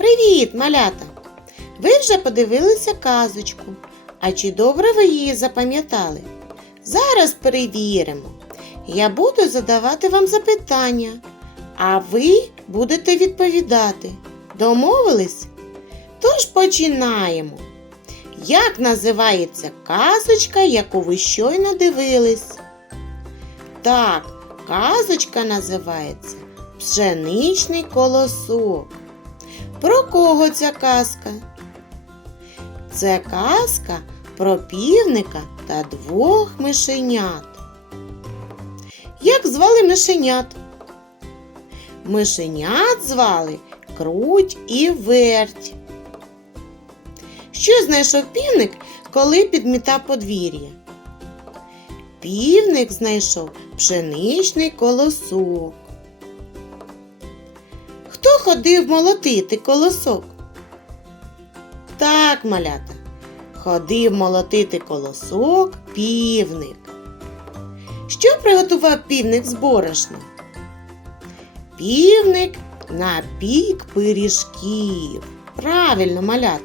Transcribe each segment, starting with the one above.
Привіт, малята! Ви вже подивилися казочку. А чи добре ви її запам'ятали? Зараз перевіримо. Я буду задавати вам запитання, а ви будете відповідати. Домовились? Тож починаємо. Як називається казочка, яку ви щойно дивились? Так, казочка називається Пшеничний колосок. Про кого ця казка? Це казка про півника та двох мишенят. Як звали мишенят? Мишенят звали Круть і Верть. Що знайшов півник, коли підмітав подвір'я? Півник знайшов пшеничний колосок. Ходив молотити колосок? Так, малята, ходив молотити колосок півник. Що приготував півник з борошна? Півник напік пиріжків. Правильно, малята.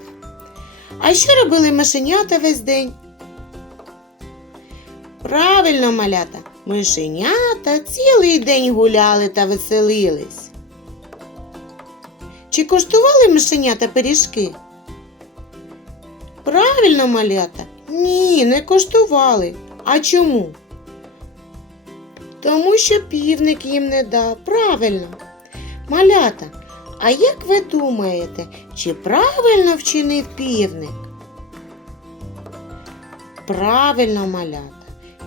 А що робили мишенята весь день? Правильно, малята, мишенята цілий день гуляли та веселились. Чи коштували мишенята пиріжки? Правильно, малята? Ні, не коштували. А чому? Тому що півник їм не дав. Правильно. Малята, а як ви думаєте, чи правильно вчинив півник? Правильно, малята.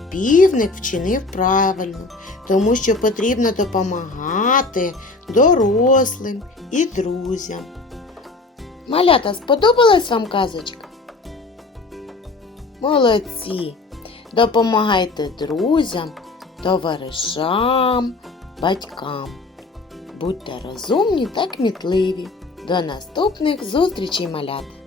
Півник вчинив правильно, тому що потрібно допомагати дорослим і друзям. Малята, сподобалась вам казочка? Молодці! Допомагайте друзям, товаришам, батькам. Будьте розумні та кмітливі. До наступних зустрічей, малята!